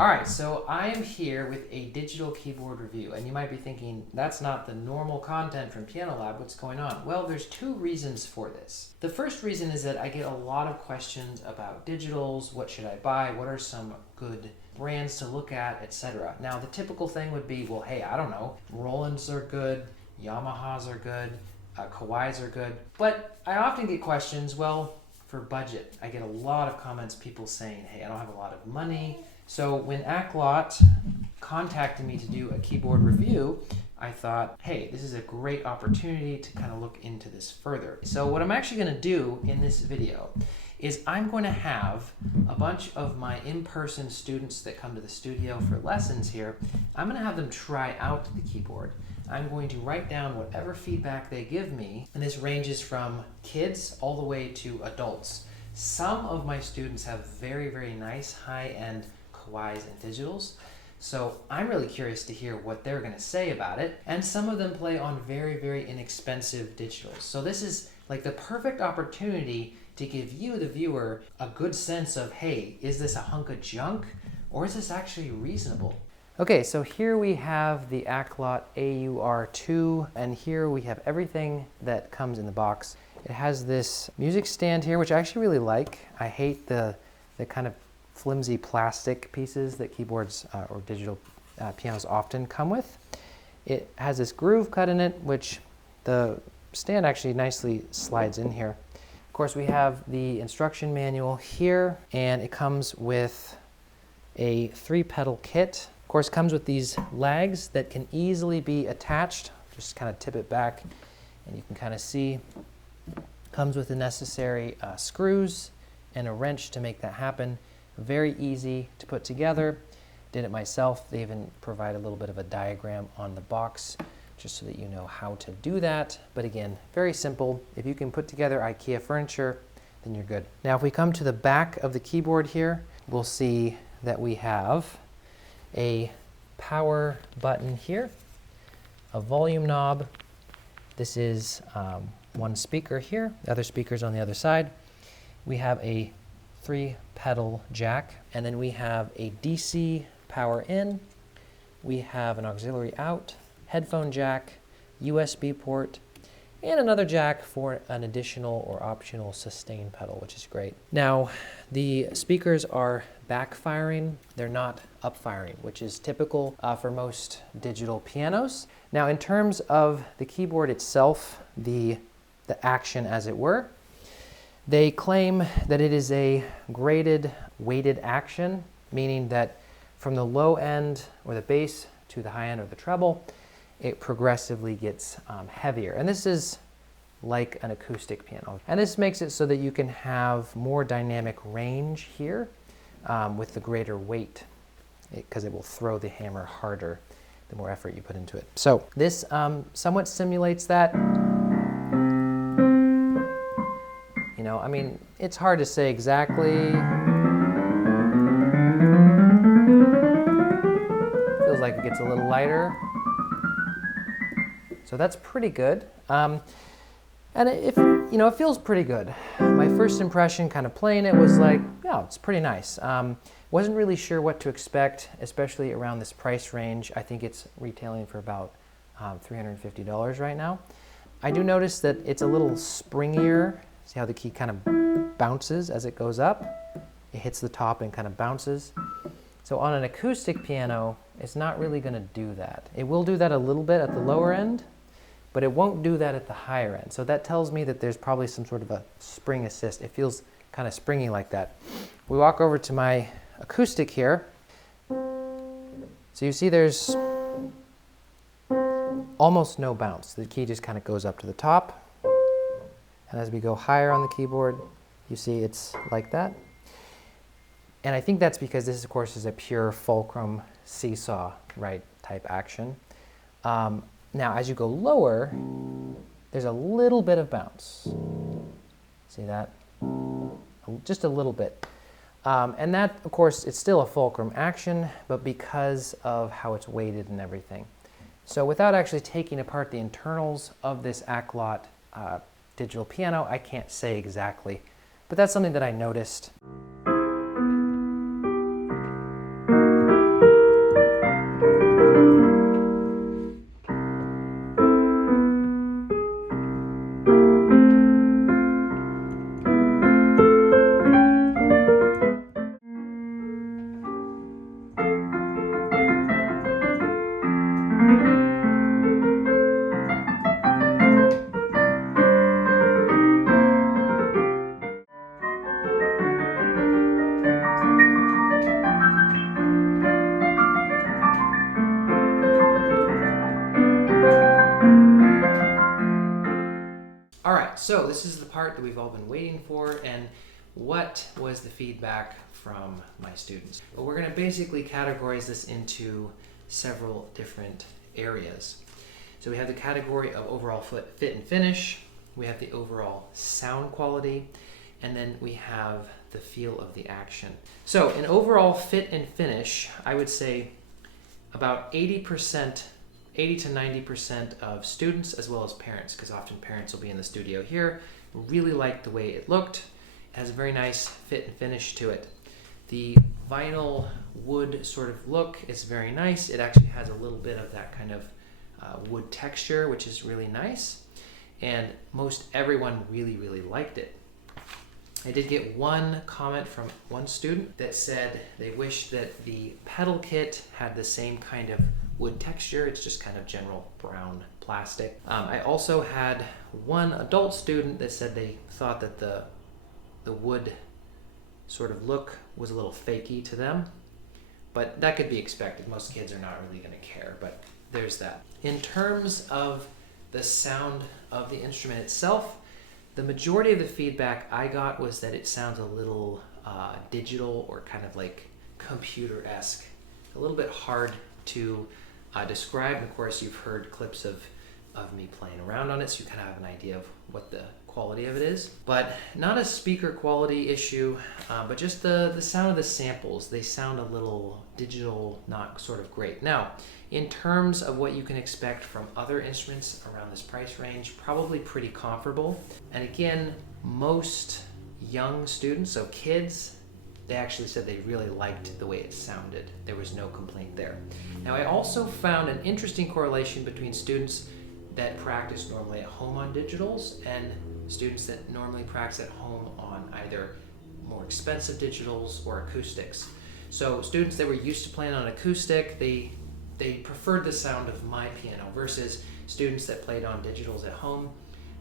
All right, so I am here with a digital keyboard review, and you might be thinking, that's not the normal content from pianolab, what's going on? Well, there's two reasons for this. The first reason is that I get a lot of questions about digitals, what should I buy, what are some good brands to look at, etc. Now, the typical thing would be, well, hey, I don't know, Roland's are good, Yamahas are good, Kawais are good, but I often get questions, well, for budget. I get a lot of comments, people saying, hey, I don't have a lot of money. So when Aklot contacted me to do a keyboard review, I thought, hey, this is a great opportunity to kind of look into this further. So what I'm actually going to do in this video is I'm going to have a bunch of my in-person students that come to the studio for lessons here. I'm going to have them try out the keyboard. I'm going to write down whatever feedback they give me, and this ranges from kids all the way to adults. Some of my students have very, very nice high-end Kawais and digitals, so I'm really curious to hear what they're going to say about it. And some of them play on very, very inexpensive digitals. So this is like the perfect opportunity to give you, the viewer, a good sense of, hey, is this a hunk of junk or is this actually reasonable? Okay, so here we have the Aklot AUR2, and here we have everything that comes in the box. It has this music stand here, which I actually really like. I hate the kind of flimsy plastic pieces that keyboards or digital pianos often come with. It has this groove cut in it, which the stand actually nicely slides in here. Of course, we have the instruction manual here, and it comes with a 3-pedal kit. Of course, it comes with these lags that can easily be attached. Just kind of tip it back, and you can kind of see. Comes with the necessary screws and a wrench to make that happen. Very easy to put together. Did it myself. They even provide a little bit of a diagram on the box just so that you know how to do that. But again, very simple. If you can put together IKEA furniture, then you're good. Now, if we come to the back of the keyboard here, we'll see that we have a power button here, a volume knob. This is one speaker here, the other speaker's on the other side. We have a 3-pedal jack, and then we have a DC power in, we have an auxiliary out, headphone jack, USB port, and another jack for an additional or optional sustain pedal, which is great. Now, the speakers are backfiring, they're not upfiring, which is typical for most digital pianos. Now, in terms of the keyboard itself, the action as it were, they claim that it is a graded weighted action, meaning that from the low end or the bass to the high end or the treble, it progressively gets heavier. And this is like an acoustic piano. And this makes it so that you can have more dynamic range here with the greater weight, because it will throw the hammer harder the more effort you put into it. So this somewhat simulates that. You know, I mean, it's hard to say exactly. Feels like it gets a little lighter. So that's pretty good. And it feels pretty good. My first impression kind of playing it was like, yeah, it's pretty nice. Wasn't really sure what to expect, especially around this price range. I think it's retailing for about $350 right now. I do notice that it's a little springier. See how the key kind of bounces as it goes up? It hits the top and kind of bounces. So on an acoustic piano, it's not really going to do that. It will do that a little bit at the lower end, but it won't do that at the higher end. So that tells me that there's probably some sort of a spring assist. It feels kind of springy like that. We walk over to my acoustic here. So you see there's almost no bounce. The key just kind of goes up to the top. And as we go higher on the keyboard, you see it's like that. And I think that's because this, of course, is a pure fulcrum seesaw, right, type action. Now, as you go lower, there's a little bit of bounce. See that? Just a little bit. And that, of course, it's still a fulcrum action, but because of how it's weighted and everything. So without actually taking apart the internals of this Aklot digital piano, I can't say exactly, but that's something that I noticed. So this is the part that we've all been waiting for, and what was the feedback from my students? Well, we're going to basically categorize this into several different areas. So we have the category of overall fit and finish, we have the overall sound quality, and then we have the feel of the action. So in overall fit and finish, I would say about 80 to 90% of students, as well as parents, because often parents will be in the studio here, really liked the way it looked. It has a very nice fit and finish to it. The vinyl wood sort of look is very nice. It actually has a little bit of that kind of wood texture, which is really nice. And most everyone really liked it. I did get one comment from one student that said they wish that the pedal kit had the same kind of wood texture. It's just kind of general brown plastic. I also had one adult student that said they thought that the wood sort of look was a little fakey to them, but that could be expected. Most kids are not really going to care, but there's that. In terms of the sound of the instrument itself, the majority of the feedback I got was that it sounds a little digital or kind of like computer-esque, a little bit hard to describe. And of course, you've heard clips of me playing around on it, so you kind of have an idea of what the quality of it is. But not a speaker quality issue, but just the sound of the samples. They sound a little digital, not sort of great. Now, in terms of what you can expect from other instruments around this price range, probably pretty comparable. And again, most young students, so kids, they actually said they really liked the way it sounded. There was no complaint there. Now, I also found an interesting correlation between students that practice normally at home on digitals and students that normally practice at home on either more expensive digitals or acoustics. So students that were used to playing on acoustic, they preferred the sound of my piano, versus students that played on digitals at home,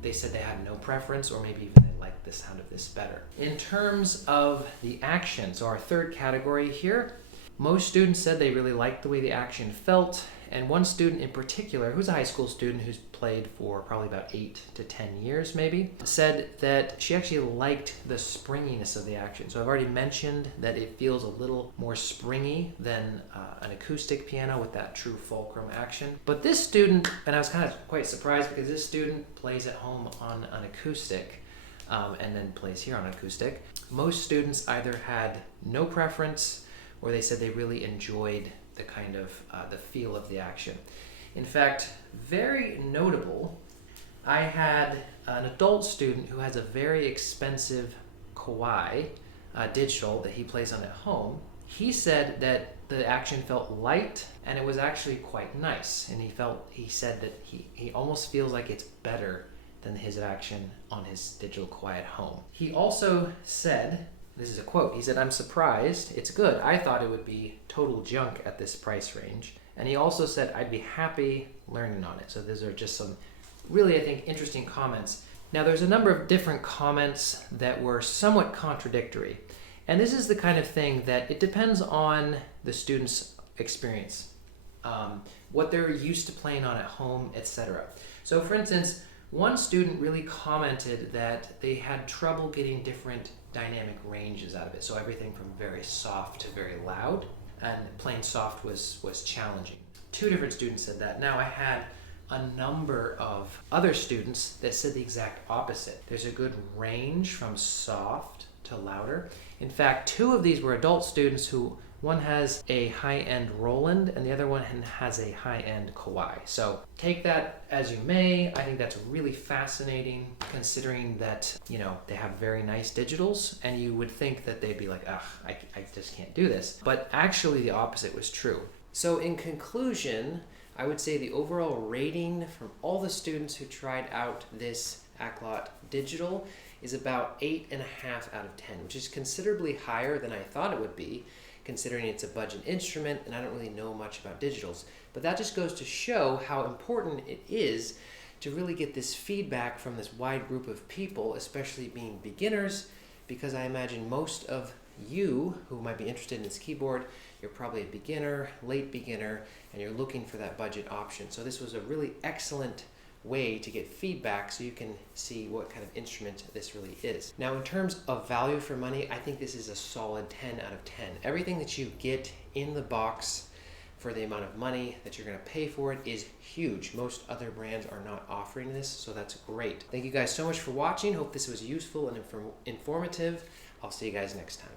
they said they had no preference, or maybe even they liked the sound of this better. In terms of the action, so our third category here, most students said they really liked the way the action felt, and one student in particular, who's a high school student who's played for probably about 8 to 10 years maybe, said that she actually liked the springiness of the action. So I've already mentioned that it feels a little more springy than an acoustic piano with that true fulcrum action. But this student, and I was kind of quite surprised because this student plays at home on an acoustic and then plays here on acoustic. Most students either had no preference or they said they really enjoyed the kind of the feel of the action. In fact, very notable, I had an adult student who has a very expensive Kawai digital that he plays on at home. He said that the action felt light and it was actually quite nice, and he said that he almost feels like it's better than his action on his digital Kawai at home. He also said, this is a quote, he said, "I'm surprised, it's good. I thought it would be total junk at this price range." And he also said, "I'd be happy learning on it." So those are just some really, I think, interesting comments. Now there's a number of different comments that were somewhat contradictory. And this is the kind of thing that it depends on the student's experience, what they're used to playing on at home, etc. So for instance, one student really commented that they had trouble getting different dynamic ranges out of it. So everything from very soft to very loud, and playing soft was challenging. Two different students said that. Now I had a number of other students that said the exact opposite. There's a good range from soft to louder. In fact, two of these were adult students who, one has a high-end Roland and the other one has a high-end Kawai. So take that as you may. I think that's really fascinating, considering that, they have very nice digitals, and you would think that they'd be like, ugh, I just can't do this. But actually the opposite was true. So in conclusion, I would say the overall rating from all the students who tried out this Aklot digital is about 8.5 out of 10, which is considerably higher than I thought it would be, considering it's a budget instrument and I don't really know much about digitals. But that just goes to show how important it is to really get this feedback from this wide group of people, especially being beginners, because I imagine most of you who might be interested in this keyboard, you're probably a beginner, late beginner, and you're looking for that budget option. So this was a really excellent way to get feedback so you can see what kind of instrument this really is. Now, in terms of value for money, I think this is a solid 10 out of 10. Everything that you get in the box for the amount of money that you're going to pay for it is huge. Most other brands are not offering this, so that's great. Thank you guys so much for watching. Hope this was useful and informative. I'll see you guys next time.